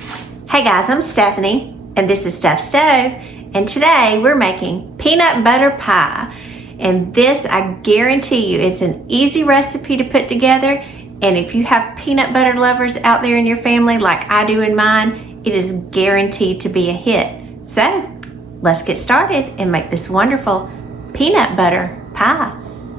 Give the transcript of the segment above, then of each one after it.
Hey guys, I'm Stephanie, and this is Steph's Stove, and today we're making peanut butter pie. And this, I guarantee you, it's an easy recipe to put together, and if you have peanut butter lovers out there in your family like I do in mine, it is guaranteed to be a hit. So, let's get started and make this wonderful peanut butter pie.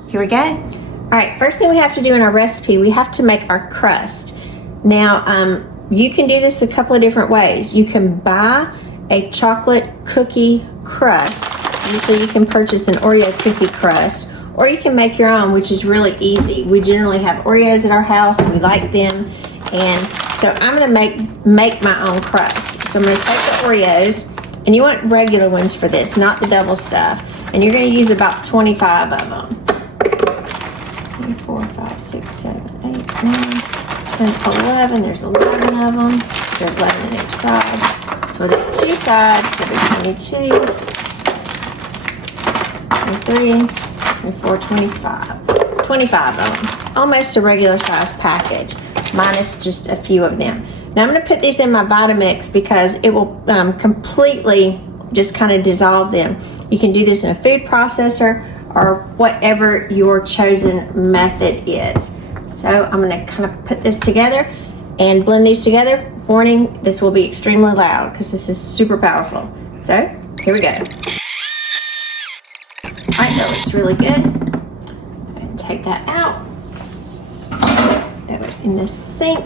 Here we go. All right, first thing we have to do in our recipe, we have to make our crust. Now, you can do this a couple of different ways. You can buy a chocolate cookie crust. Usually you can purchase an Oreo cookie crust, or you can make your own, which is really easy. We generally have Oreos at our house, and we like them. And so I'm gonna make my own crust. So I'm gonna take the Oreos, and you want regular ones for this, not the double stuff. And you're gonna use about 25 of them. 3, 4, 5, 6, 7, 8, 9, 10, 11, there's 11 of them. There's 11 on each side. So we'll do 2 sides, so it'll be 22, 23, 24, 25. 25 of them. Almost a regular size package, minus just a few of them. Now I'm gonna put these in my Vitamix because it will completely just kind of dissolve them. You can do this in a food processor or whatever your chosen method is. So I'm gonna kind of put this together and blend these together. Warning, this will be extremely loud because this is super powerful. So here we go. All right, that looks really good. And take that out. That was in the sink.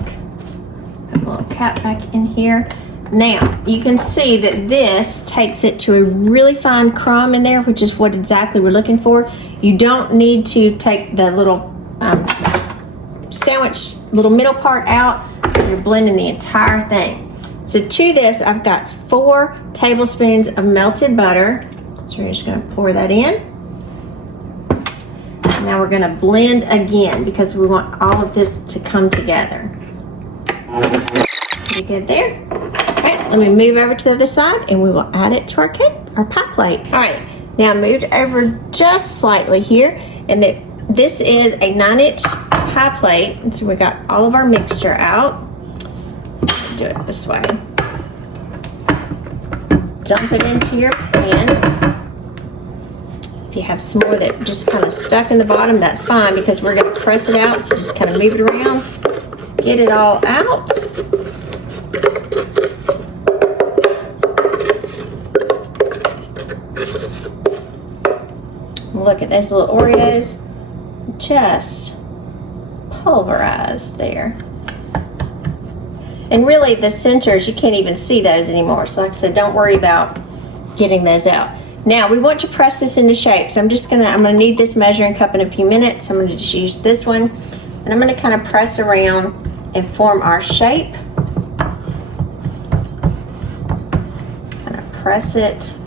Put a little cap back in here. Now, you can see that this takes it to a really fine crumb in there, which is what exactly we're looking for. You don't need to take the little sandwich, little middle part out. You're blending the entire thing. So to this, I've got 4 tablespoons of melted butter. So we're just gonna pour that in. Now we're gonna blend again because we want all of this to come together. Pretty good there. Okay, let me move over to the other side and we will add it to our pie plate. All right, now moved over just slightly here, and this is a 9-inch pie plate. And so we got all of our mixture out. Do it this way. Dump it into your pan. If you have some more that just kind of stuck in the bottom, that's fine because we're going to press it out. So just kind of move it around, get it all out. Look at those little Oreos, just pulverized there. And really the centers, you can't even see those anymore. So like I said, don't worry about getting those out. Now we want to press this into shape. So I'm gonna need this measuring cup in a few minutes. I'm gonna just use this one, and I'm gonna kind of press around and form our shape. Kind of press it.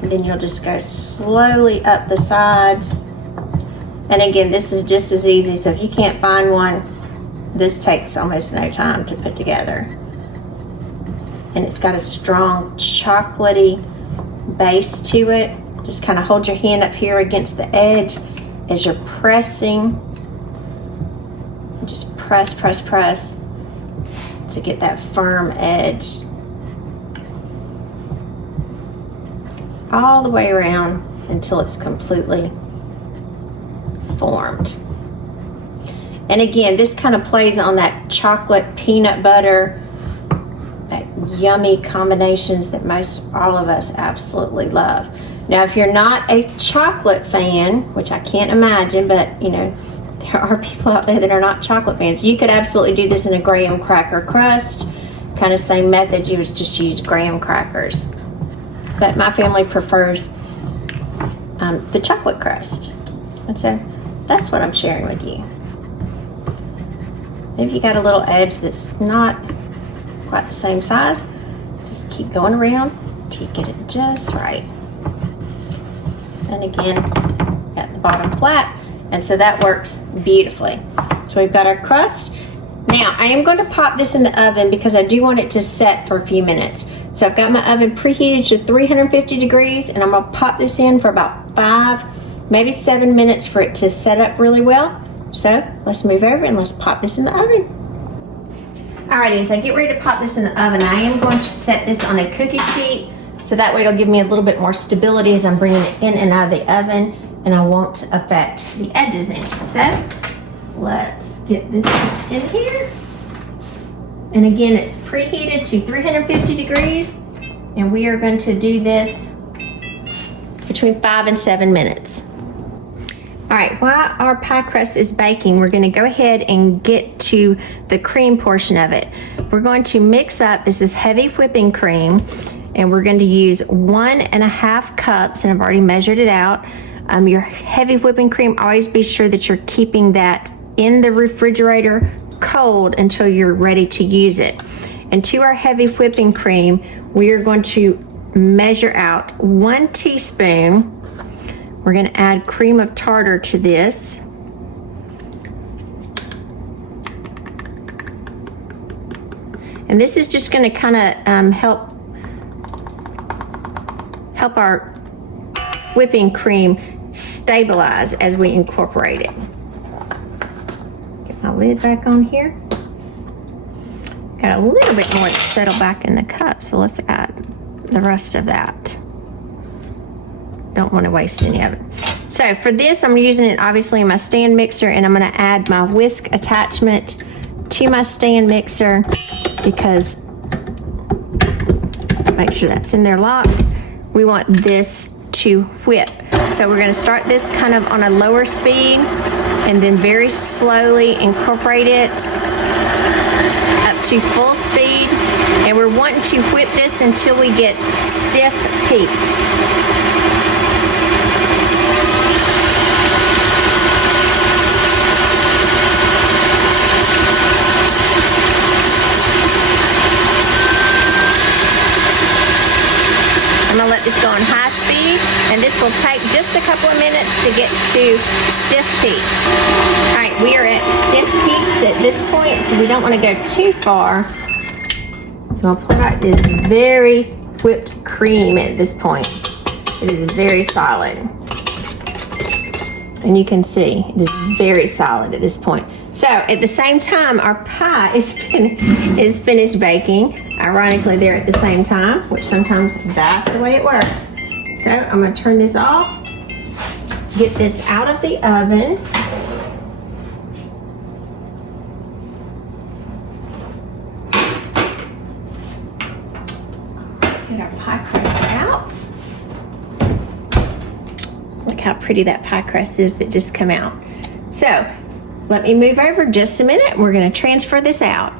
And then you'll just go slowly up the sides. And again, this is just as easy. So if you can't find one, this takes almost no time to put together. And it's got a strong chocolatey base to it. Just kind of hold your hand up here against the edge as you're pressing. Just press, press, press to get that firm edge. All the way around until it's completely formed. And again, this kind of plays on that chocolate peanut butter, that yummy combinations that all of us absolutely love. Now, if you're not a chocolate fan, which I can't imagine, but you know, there are people out there that are not chocolate fans, you could absolutely do this in a graham cracker crust. Kind of same method, you would just use graham crackers. But my family prefers the chocolate crust. And so that's what I'm sharing with you. If you got a little edge that's not quite the same size, just keep going around till you get it just right. And again, got the bottom flat, and so that works beautifully. So we've got our crust. Now I am going to pop this in the oven because I do want it to set for a few minutes. So I've got my oven preheated to 350 degrees, and I'm gonna pop this in for about 5, maybe 7 minutes for it to set up really well. So let's move over and let's pop this in the oven. Alrighty, as I get ready to pop this in the oven, I am going to set this on a cookie sheet so that way it'll give me a little bit more stability as I'm bringing it in and out of the oven, and I won't affect the edges any. So let's get this in here. And again, it's preheated to 350 degrees, and we are going to do this between 5 and 7 minutes. All right, while our pie crust is baking, we're going to go ahead and get to the cream portion of it. We're going to mix up, this is heavy whipping cream, and we're going to use 1.5 cups, and I've already measured it out. Your heavy whipping cream, always be sure that you're keeping that in the refrigerator cold until you're ready to use it. And to our heavy whipping cream, we are going to measure out 1 teaspoon. We're going to add cream of tartar to this. And this is just going to kind of help our whipping cream stabilize as we incorporate it. Get my lid back on here. Got a little bit more to settle back in the cup, so let's add the rest of that. Don't want to waste any of it. So for this, I'm using it obviously in my stand mixer, and I'm going to add my whisk attachment to my stand mixer because make sure that's in there locked. We want this to whip. So we're going to start this kind of on a lower speed and then very slowly incorporate it up to full speed. And we're wanting to whip this until we get stiff peaks. I'm gonna let this go on high speed, and this will take just a couple of minutes to get to stiff peaks. All right, we are at stiff peaks at this point, so we don't want to go too far. So I'll pull out this very whipped cream at this point. It is very solid. And you can see it is very solid at this point. So at the same time, our pie is finished baking. Ironically, they're at the same time, which sometimes that's the way it works. So I'm going to turn this off, get this out of the oven. Get our pie crust out. Look how pretty that pie crust is that just come out. So let me move over just a minute. We're going to transfer this out.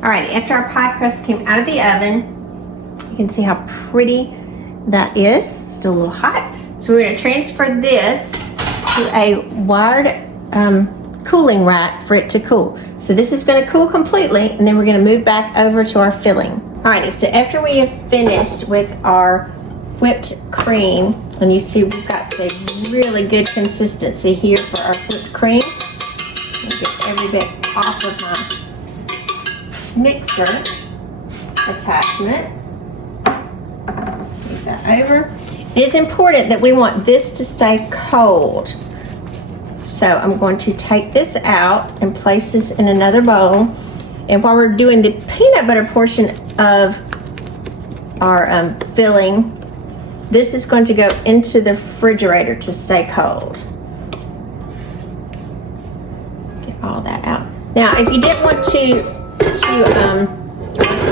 All right, after our pie crust came out of the oven, you can see how pretty that is. Still a little hot. So we're going to transfer this to a wired cooling rack for it to cool. So this is going to cool completely, and then we're going to move back over to our filling. All right, so after we have finished with our whipped cream, and you see we've got a really good consistency here for our whipped cream. I'll get every bit off of my mixer attachment. Move that over. It is important that we want this to stay cold. So I'm going to take this out and place this in another bowl. And while we're doing the peanut butter portion of our filling, this is going to go into the refrigerator to stay cold. Get all that out. Now, if you didn't want to let's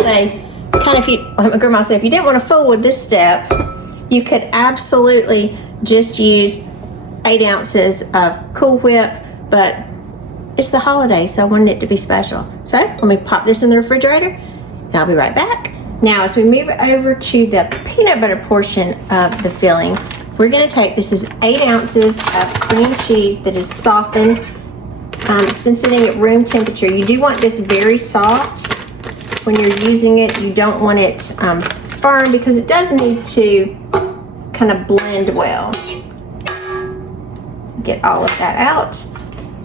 say, my grandma said, if you didn't want to fool with this step, you could absolutely just use 8 ounces of Cool Whip, but it's the holiday, so I wanted it to be special. So let me pop this in the refrigerator, and I'll be right back. Now, as we move over to the peanut butter portion of the filling, we're going to take, this is 8 ounces of cream cheese that is softened. It's been sitting at room temperature. You do want this very soft when you're using it. You don't want it firm because it does need to kind of blend well. Get all of that out.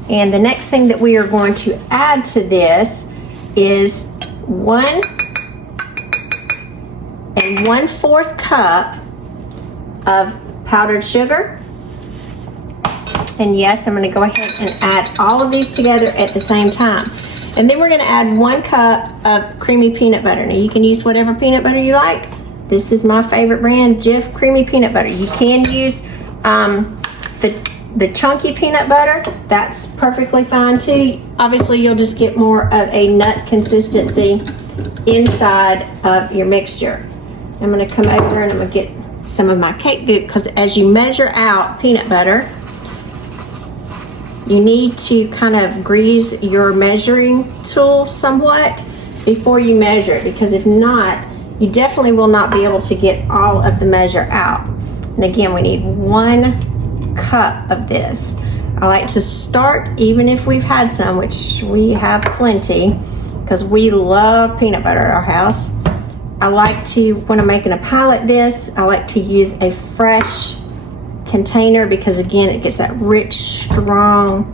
And the next thing that we are going to add to this is 1 1/4 cup of powdered sugar. And yes, I'm going to go ahead and add all of these together at the same time. And then we're gonna add 1 cup of creamy peanut butter. Now you can use whatever peanut butter you like. This is my favorite brand, Jif Creamy Peanut Butter. You can use the chunky peanut butter. That's perfectly fine too. Obviously you'll just get more of a nut consistency inside of your mixture. I'm gonna come over and I'm gonna get some of my cake goop, because as you measure out peanut butter, you need to kind of grease your measuring tool somewhat before you measure it, because if not, you definitely will not be able to get all of the measure out. And again, we need 1 cup of this. I like to start, even if we've had some, which we have plenty, because we love peanut butter at our house. I like to, when I'm making a pie like this, I like to use a fresh container, because again, it gets that rich, strong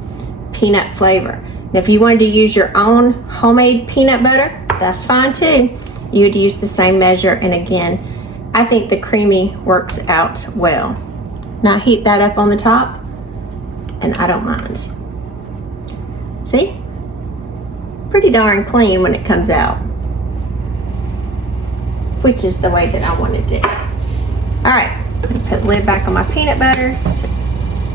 peanut flavor. And if you wanted to use your own homemade peanut butter, that's fine too. You would use the same measure, and again, I think the creamy works out well. Now heat that up on the top, and I don't mind. See? Pretty darn clean when it comes out, which is the way that I want to do. All right, put the lid back on my peanut butter so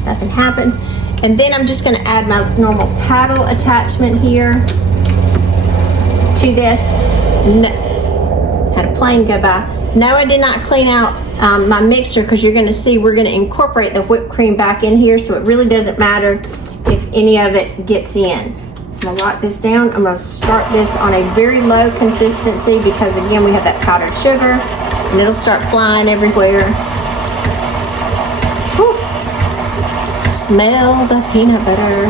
nothing happens. And then I'm just gonna add my normal paddle attachment here to this. No, had a plane go by. No, I did not clean out my mixture, because you're gonna see we're gonna incorporate the whipped cream back in here, so it really doesn't matter if any of it gets in. So I'm gonna lock this down. I'm gonna start this on a very low consistency, because again, we have that powdered sugar and it'll start flying everywhere. Whew. Smell the peanut butter.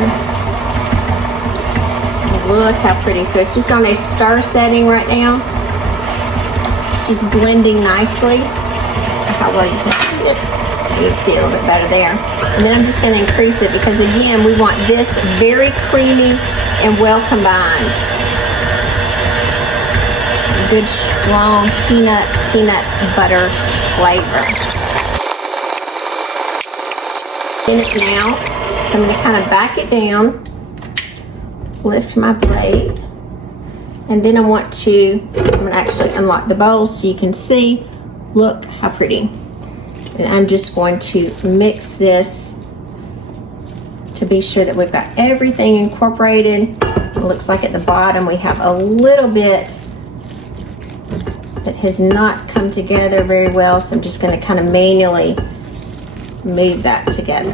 Look how pretty. So it's just on a stir setting right now. It's just blending nicely. How well you can see it. You can see it a little bit better there. And then I'm just going to increase it, because again, we want this very creamy and well combined. Good strong peanut butter flavor in it now. So I'm going to kind of back it down, lift my plate, and then I'm going to actually unlock the bowl so you can see. Look how pretty. And I'm just going to mix this to be sure that we've got everything incorporated. It looks like at the bottom we have a little bit that has not come together very well, so I'm just going to kind of manually move that together.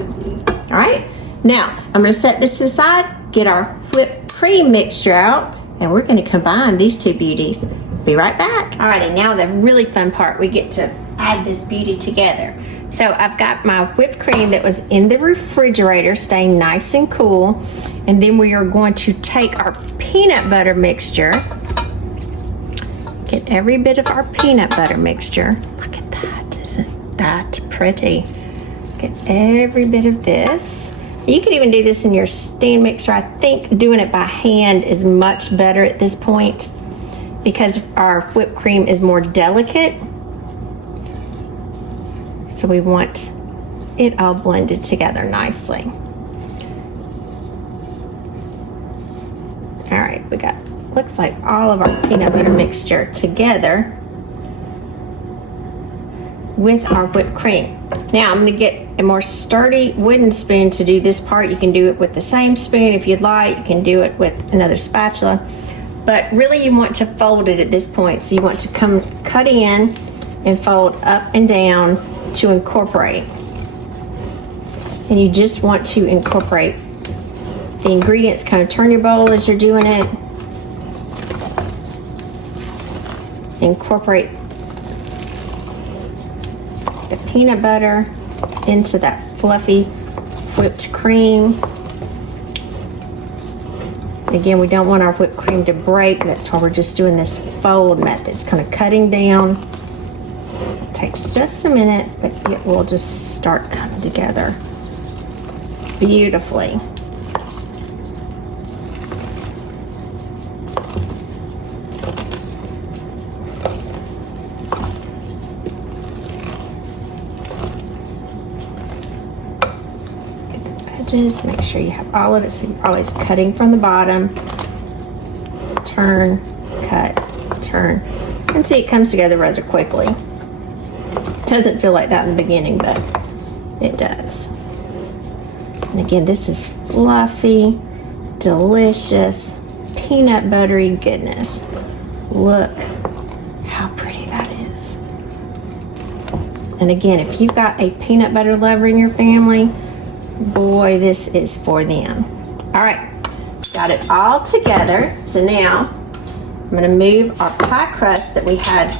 All right, now I'm going to set this to the side, get our whipped cream mixture out, and we're going to combine these two beauties. Be right back. All right, and now the really fun part, we get to add this beauty together. So I've got my whipped cream that was in the refrigerator staying nice and cool, and then we are going to take our peanut butter mixture, get every bit of our peanut butter mixture. Look at that, isn't that pretty? Get every bit of this. You can even do this in your stand mixer. I think doing it by hand is much better at this point, because our whipped cream is more delicate. So we want it all blended together nicely. All right, we got, looks like all of our peanut butter mixture together with our whipped cream. Now I'm gonna get a more sturdy wooden spoon to do this part. You can do it with the same spoon if you'd like. You can do it with another spatula. But really you want to fold it at this point. So you want to come cut in and fold up and down to incorporate. And you just want to incorporate the ingredients. Kind of turn your bowl as you're doing it. Incorporate the peanut butter into that fluffy whipped cream. Again, we don't want our whipped cream to break. That's why we're just doing this fold method. It's kind of cutting down. It takes just a minute, but it will just start coming together beautifully. Make sure you have all of it, so you're always cutting from the bottom. turn, cut, turn. And see, it comes together rather quickly. Doesn't feel like that in the beginning, but it does. And again, this is fluffy, delicious, peanut buttery goodness. Look how pretty that is. And again, if you've got a peanut butter lover in your family, boy, this is for them. All right, got it all together. So now I'm gonna move our pie crust that we had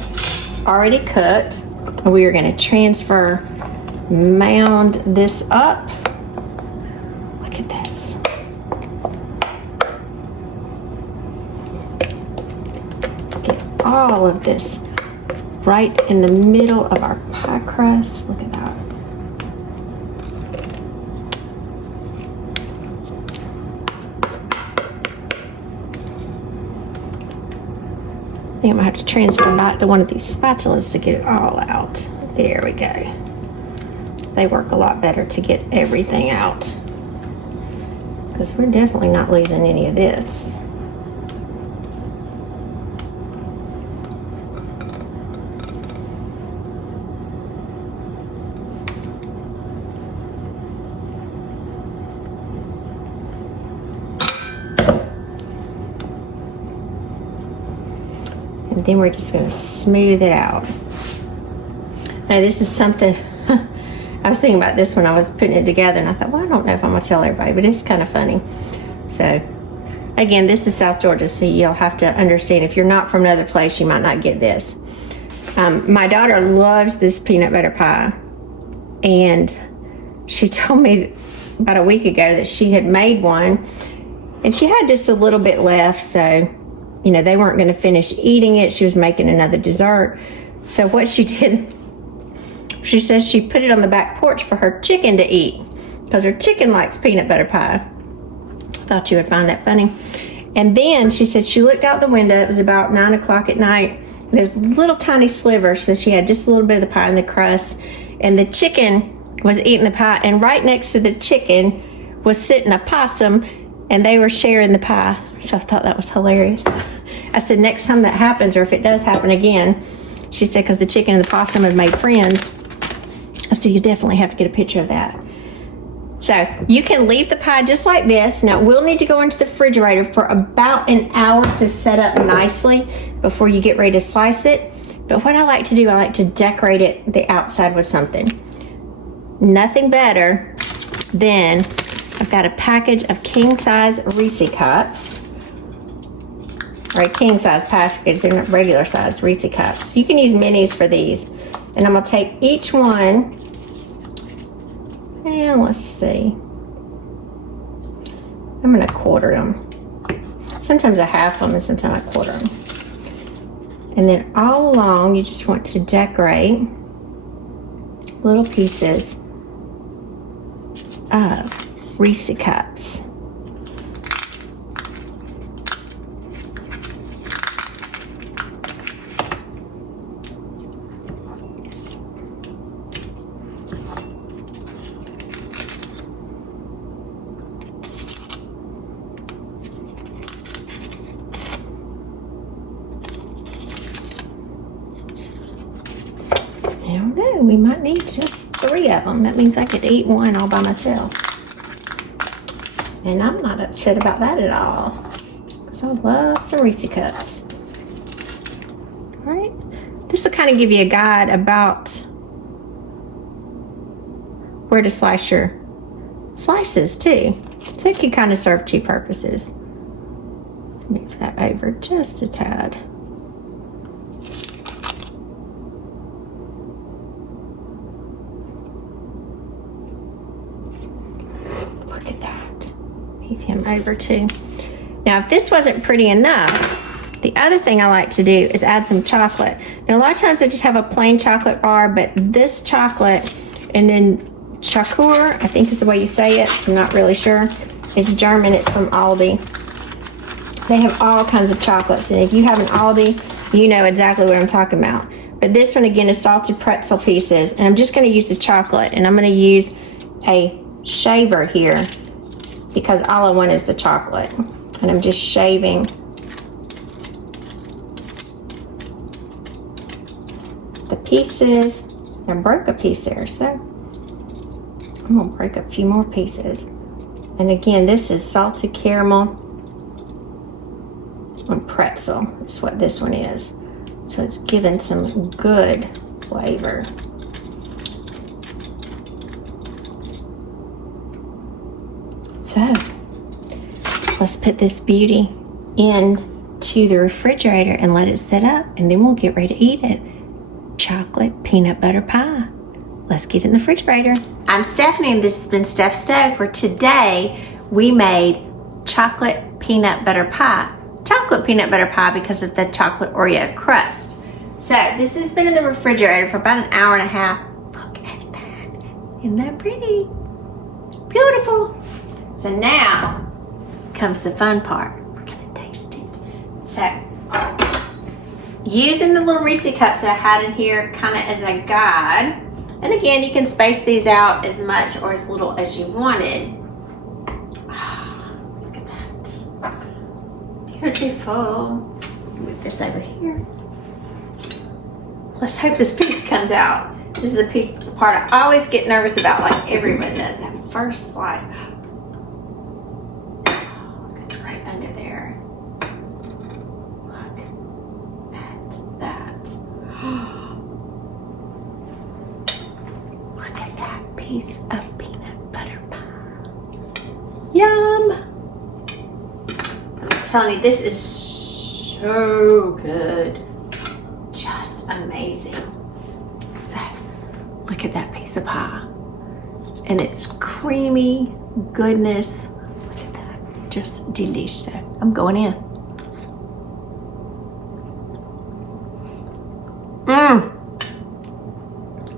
already cooked, and we are gonna transfer, mound this up. Look at this. Get all of this right in the middle of our pie crust. Look at that. I think I'm gonna have to transfer back to one of these spatulas to get it all out. There we go. They work a lot better to get everything out, because we're definitely not losing any of this. And then we're just going to smooth it out. Now this is something, I was thinking about this when I was putting it together, and I thought, well, I don't know if I'm going to tell everybody, but it's kind of funny. So again, this is South Georgia, so you'll have to understand, if you're not from another place, you might not get this. My daughter loves this peanut butter pie, and she told me about a week ago that she had made one, and she had just a little bit left, so you know, they weren't going to finish eating it. She was making another dessert. So what she did, she says she put it on the back porch for her chicken to eat, because her chicken likes peanut butter pie. Thought you would find that funny. And then she said she looked out the window. It was about 9 o'clock at night. There's little tiny slivers. So she had just a little bit of the pie in the crust, and the chicken was eating the pie. And right next to the chicken was sitting a possum, and they were sharing the pie. So I thought that was hilarious. I said, next time that happens, or if it does happen again, she said, because the chicken and the possum have made friends, I said, you definitely have to get a picture of that. So you can leave the pie just like this. Now, it will need to go into the refrigerator for about an hour to set up nicely before you get ready to slice it. But what I like to do, I like to decorate it, the outside, with something. Nothing better than, I've got a package of king-size Reese cups. Or a king-size package, they're not regular size Reese cups. You can use minis for these. And I'm gonna take each one, and let's see. I'm gonna quarter them. Sometimes I half them and sometimes I quarter them. And then all along, you just want to decorate little pieces of Reese cups. I don't know, we might need just 3 of them. That means I could eat one all by myself. And I'm not upset about that at all, because I love some Reese cups. All right, this will kind of give you a guide about where to slice your slices too. So it can kind of serve 2 purposes. Let's move that over just a tad. Look at that. Move him over too. Now, if this wasn't pretty enough, the other thing I like to do is add some chocolate. Now, a lot of times I just have a plain chocolate bar, but this chocolate, and then Chakur, I think is the way you say it, I'm not really sure. It's German, it's from Aldi. They have all kinds of chocolates, and if you have an Aldi, you know exactly what I'm talking about. But this one, again, is salted pretzel pieces, and I'm just gonna use the chocolate, and I'm gonna use a shaver here because all I want is the chocolate. And I'm just shaving the pieces. I broke a piece there, so I'm gonna break a few more pieces. And again, this is salted caramel and pretzel is what this one is. So it's giving some good flavor. So let's put this beauty into the refrigerator and let it set up, and then we'll get ready to eat it. Chocolate peanut butter pie. Let's get in the refrigerator. I'm Stephanie, and this has been Steph Stove. For today, we made chocolate peanut butter pie. Chocolate peanut butter pie because of the chocolate Oreo crust. So this has been in the refrigerator for about an hour and a half. Look at that. Isn't that pretty? Beautiful. So now comes the fun part. We're gonna taste it. So using the little Reese cups that I had in here kind of as a guide. And again, you can space these out as much or as little as you wanted. Look at that. Beautiful. Move this over here. Let's hope this piece comes out. This is a piece, the part I always get nervous about, like everyone does, that first slice. It's right under there. Look at that. Look at that piece of peanut butter pie. Yum! I'm telling you, this is so good. Just amazing. So, look at that piece of pie. And it's creamy goodness. Look at that. Just delicious. I'm going in.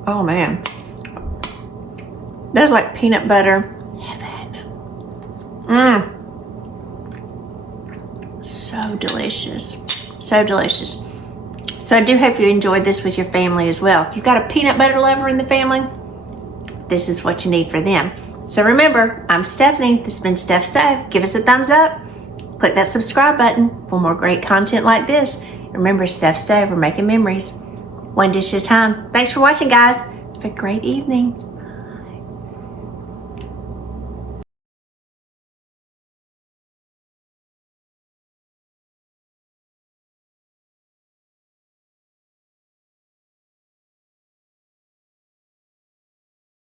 Oh man. There's like peanut butter heaven. So delicious. So delicious. So I do hope you enjoyed this with your family as well. If you've got a peanut butter lover in the family, this is what you need for them. So remember, I'm Stephanie. This has been Steph Stove. Give us a thumbs up. Click that subscribe button for more great content like this. Remember, Steph Stove, we're making memories one dish at a time. Thanks for watching, guys. Have a great evening.